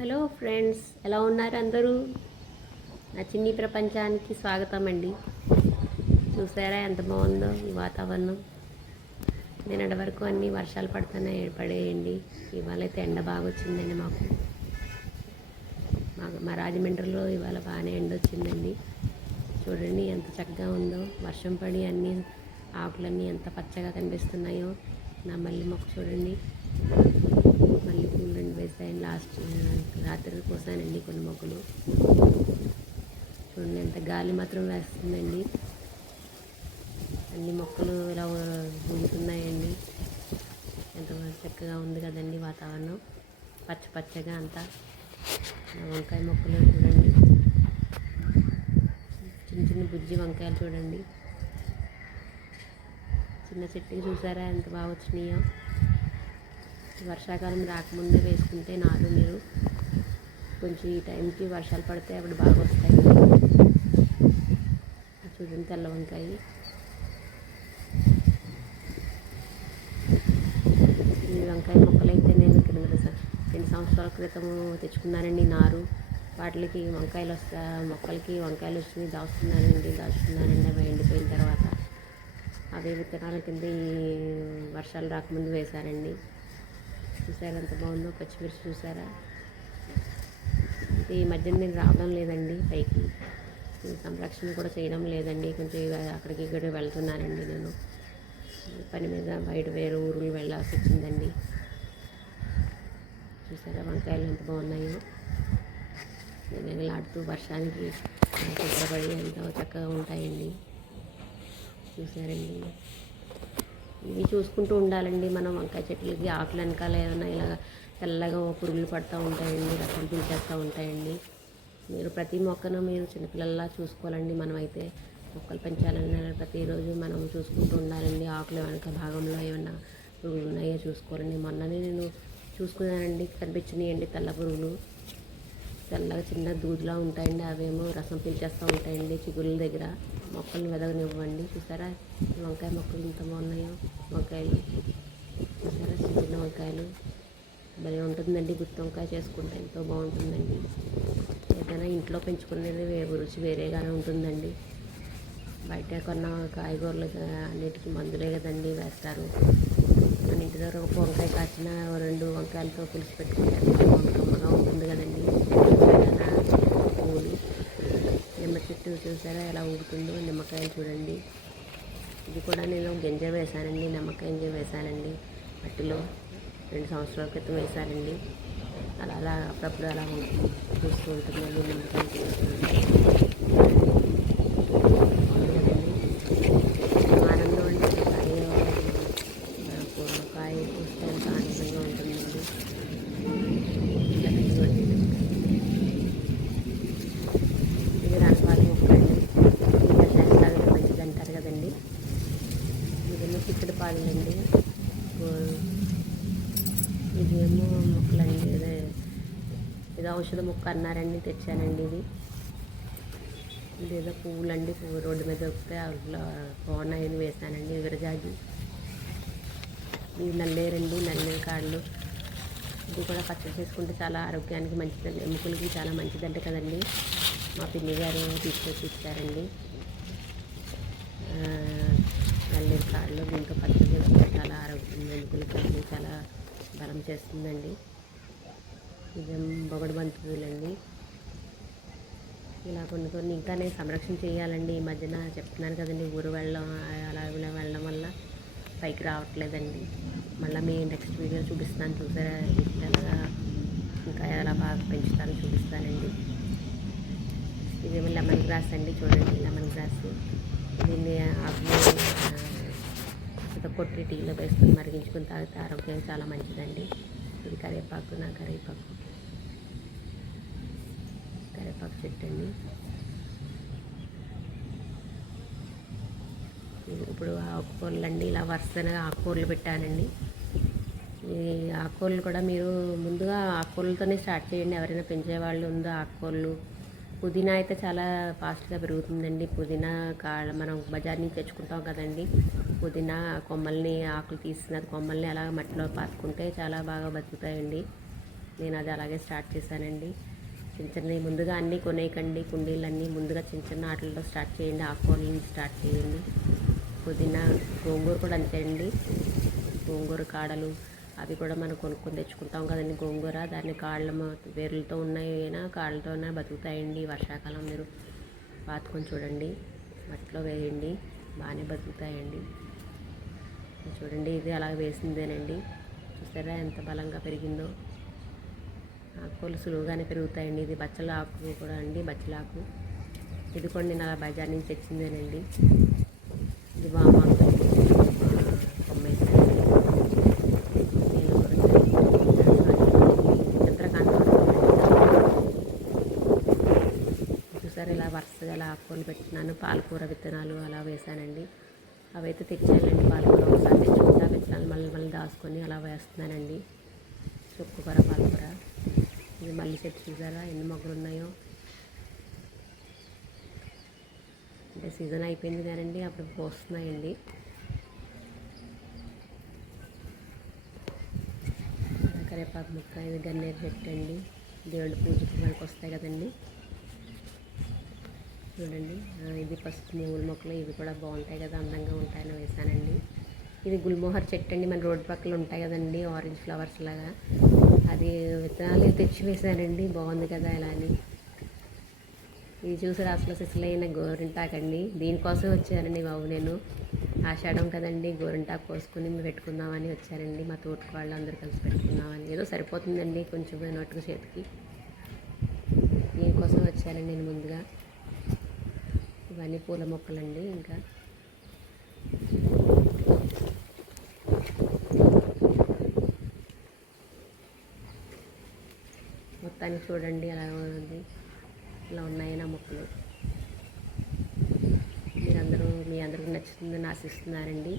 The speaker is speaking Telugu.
హలో ఫ్రెండ్స్, ఎలా ఉన్నారు అందరూ? నా చిన్ని ప్రపంచానికి స్వాగతం అండి. చూసారా ఎంత బాగుందో ఈ వాతావరణం. నిన్నటి వరకు అన్నీ వర్షాలు పడేయండి. ఇవాళ అయితే ఎండ బాగా వచ్చిందండి. మా రాజమండ్రిలో ఇవాళ బాగానే ఎండ వచ్చిందండి. చూడండి ఎంత చక్కగా ఉందో. వర్షం పడి అన్నీ ఆకులన్నీ ఎంత పచ్చగా కనిపిస్తున్నాయో. నా మల్లె మొక్క చూడండి, మళ్ళీ పూలు 2 వేసాను. రాత్రి కోసానండి కొన్ని మొక్కలు. చూడండి ఎంత గాలి మాత్రం వేస్తుందండి. అన్ని మొక్కలు ఇలా ఊగుతున్నాయండి. ఎంత చక్కగా ఉంది కదండి వాతావరణం. పచ్చగా అంతా. వంకాయ మొక్కలు చూడండి, చిన్న బుజ్జి వంకాయలు చూడండి. చిన్న చెట్టుకి చూసారా ఎంత బాగా వచ్చినాయో. వర్షాకాలం రాకముందే వేసుకుంటే నారు మీరు కొంచెం ఈ టైంకి వర్షాలు పడితే అప్పుడు బాగా వస్తాయి. చూడండి తెల్ల వంకాయ. ఈ వంకాయ మొక్కలు అయితే నేను 2 సంవత్సరాల క్రితం తెచ్చుకున్నానండి నారు. వాటికి మొక్కలకి వంకాయలు వచ్చి దాచుకున్నానండి. అవి ఎండిపోయిన తర్వాత అవి విత్తనాల కింద ఈ వర్షాలు రాకముందు వేశానండి. చూసారా ఎంత బాగుందో. పచ్చిమిర్చి చూసారా. ఈ మధ్యన నేను రావడం లేదండి పైకి, సంరక్షణ కూడా చేయడం లేదండి. కొంచెం అక్కడికి ఇక్కడ వెళ్తున్నానండి. నేను పని మీద బయట వేరే ఊరులు వెళ్ళాల్సి వచ్చిందండి. చూసారా వంకాయలు ఎంత బాగున్నాయో. వెనలాడుతూ వర్షానికి శుభ్రపడి ఎంతో చక్కగా ఉంటాయండి. చూసారండి. ఇవి చూసుకుంటూ ఉండాలండి మనం. వంకాయ చెట్లకి ఆకులు వెనకాల ఏమైనా ఇలా తెల్లగా పురుగులు పడుతూ ఉంటాయండి, రసం పీల్చేస్తూ ఉంటాయండి. మీరు ప్రతి మొక్కను మీరు చిన్నపిల్లల్లా చూసుకోవాలండి. మనమైతే మొక్కలు పెంచాలన్నా ప్రతిరోజు మనం చూసుకుంటూ ఉండాలండి. ఆకుల వెనక భాగంలో ఏమైనా పురుగులు ఉన్నాయో చూసుకోవాలండి. మొన్ననే నేను చూసుకున్నానండి, కనిపించినాయండి తెల్ల పురుగులు. తెల్లగా చిన్న దూదిలా ఉంటాయండి. అవేమో రసం పీల్చేస్తూ ఉంటాయండి చిగుళ్ళ దగ్గర. మొక్కలను వెదగనివ్వండి. చూసారా వంకాయ మొక్కలు ఎంత బాగున్నాయో. వంకాయలు చూసారా, చిన్న వంకాయలు. భలే ఉంటుందండి. గుత్తి వంకాయ చేసుకుంటే ఎంతో బాగుంటుందండి. ఏదైనా ఇంట్లో పెంచుకునేది రుచి వేరేగానే ఉంటుందండి. బయట కొన్న కాయగూరలు అన్నిటికీ మందులే కదండి వేస్తారు. మన ఇంటి దగ్గర ఒక వంకాయ కాచిన 2 వంకాయలతో పులుసు పెట్టుకుంటే కమ్మగా ఉంటుంది కదండి. పూలు, నిమ్మ చెట్టు చూసారా ఎలా ఊగుతుందో. నిమ్మకాయలు చూడండి. ఇది కూడా నేను గింజ వేశానండి, నిమ్మకాయ గింజ వేశానండి మట్టిలో. 2 సంవత్సరాల క్రితం వేశానండి. అలా అప్పుడప్పుడు అలా చూస్తూ ఉంటుందండి. నిమ్మకాయ ఆనందం అండి. కాయ చూస్తే ఎంత ఆనందంగా ఉంటుందండి. ఇది రంపాల మొక్క అండి. వర్షాకాలం మంచిది అంటారు కదండి. ఇదేమో చిక్కుడు పాదులండి. ఇదేమో మొక్కలండి. ఇది ఔషధ మొక్క అన్నారండి, తెచ్చానండి. ఇదేదో పువ్వులండి. పువ్వు రోడ్డు మీద దొరికితే అట్లా బాగున్నాయని వేసానండి. విరజాజి. ఇవి నల్లేరండి, నల్లేరు కాడలు. ఇది కూడా పచ్చడి చేసుకుంటే చాలా ఆరోగ్యానికి మంచిదండి, ఎముకలకి చాలా మంచిదంట కదండి. మా పిన్ని గారు తీసుకొచ్చి ఇచ్చారండి. నల్లేరు కాడలు దీంతో పచ్చడి చేసుకుంటే చాలా ఆరోగ్యం, ఎముకలకి చాలా బలం చేస్తుందండి. ఇదేం బొగడు బంతి పూలండి. ఇలా కొన్ని ఇంకా నేను సంరక్షణ చేయాలండి. ఈ మధ్యన చెప్తున్నాను కదండి, ఊరు వెళ్ళడం అలా ఇలా వెళ్ళడం వల్ల పైకి రావట్లేదండి. మళ్ళీ మీ నెక్స్ట్ వీడియో చూపిస్తాను. చూసారా ఎలాగా ఇంకా ఎలా బాగా పెంచుతానో చూపిస్తానండి. ఇదేమో లెమన్ గ్రాస్ అండి. చూడండి లెమన్ గ్రాస్. దీన్ని ఆకులు కొట్టి టీలో వేసుకొని మరిగించుకొని తాగితే ఆరోగ్యం చాలా మంచిదండి. ఇది కరివేపాకు చెట్టు అండి. ఇప్పుడు ఆకుకూరలు అండి. ఇలా వరుసగా ఆకుకూరలు పెట్టానండి. ఈ ఆకుకూరలు కూడా మీరు ముందుగా ఆకుకూరలతోనే స్టార్ట్ చేయండి. ఎవరైనా పెంచేవాళ్ళు ఉందో ఆకుకూరలు. పుదీనా అయితే చాలా ఫాస్ట్గా పెరుగుతుందండి. పుదీనా మనం బజార్ నుంచి తెచ్చుకుంటాం కదండి. పుదీనా కొమ్మల్ని ఆకులు తీసిన కొమ్మల్ని అలా మట్టిలో పాతుకుంటే చాలా బాగా బతుకుతాయండి. నేను అది అలాగే స్టార్ట్ చేశానండి. చిన్న చిన్నవి ముందుగా అన్నీ కొనేయకండి, కుండీలన్నీ ముందుగా చిన్న చిన్న వాటితో స్టార్ట్ చేయండి. ఆకుకూరలని స్టార్ట్ చేయండి. పుదీనా, గోంగూర కూడా అంతే అండి. గోంగూర కాడలు అవి కూడా మనం కొనుక్కొని తెచ్చుకుంటాం కదండి. గోంగూర దాన్ని కాళ్ళ వేర్లతో ఉన్నాయినా కాళ్ళతోనే బతుకుతాయండి. వర్షాకాలం మీరు పాతుకొని చూడండి, మట్టిలో వేయండి, బాగానే బతుకుతాయండి. చూడండి, ఇది అలా వేసిందేనండి. చూసారా ఎంత బలంగా పెరిగిందో. ఆకుకూరలు సులువుగానే పెరుగుతాయండి. ఇది బచ్చల ఆకు కూడా అండి, బచ్చలాకు. ఇది కూడా నేను అలా బజార్ నుంచి తెచ్చిందేనండి. ఇది వామాకు కొమ్మేసానండి. చంద్రకాంతం చూసారు, ఇలా వరుసగా ఇలా ఆకుకూరలు పెట్టినాను. పాలకూర విత్తనాలు అలా వేసానండి. అవైతే తెచ్చానండి. పాలకూర ఒకసారి తెచ్చుకుంటా, విత్తనాలు మళ్ళీ దాచుకొని అలా వేస్తున్నానండి. చుక్కకూర, పాలకూర. ఇది మళ్ళీ చెట్టు చూసారా ఎన్ని మొగ్గలు ఉన్నాయో. అంటే సీజన్ అయిపోయింది కానండి, అప్పుడు పోస్తున్నాయండి. కరివేపాకు ముక్క, ఇది గన్నేరు చెట్టు అండి. దేవుడి పూజకి మనకు వస్తాయి కదండి. చూడండి, ఇది పసుపు మూల మొక్కలు, ఇవి కూడా బాగుంటాయి కదా, అందంగా ఉంటాయని వేసానండి. ఇది గుల్మోహర్ చెట్టు అండి, మన రోడ్డు పక్కల ఉంటాయి కదండి, ఆరెంజ్ ఫ్లవర్స్ లాగా. అది విత్తనాలు తెచ్చి వేసానండి, బాగుంది కదా ఇలా అని. ఇది చూసారు, అసలు సిసలైన గోరింటాకండి. దీనికోసం వచ్చానండి బాబు నేను. ఆషాఢం కదండి, గోరింటాకు కోసుకుని పెట్టుకుందామని వచ్చానండి. మా తోటకు వాళ్ళు అందరూ కలిసి పెట్టుకుందామని. ఏదో సరిపోతుందండి కొంచెం నోటుకు చేతికి. దీనికోసం వచ్చానండి నేను ముందుగా. ఇవన్నీ పూల మొక్కలండి. ఇంకా మొత్తానికి చూడండి అలా ఉంది, ఇలా ఉన్నాయి నా మొక్కలు. మీ అందరికీ నచ్చుతుందని ఆశిస్తున్నారండి.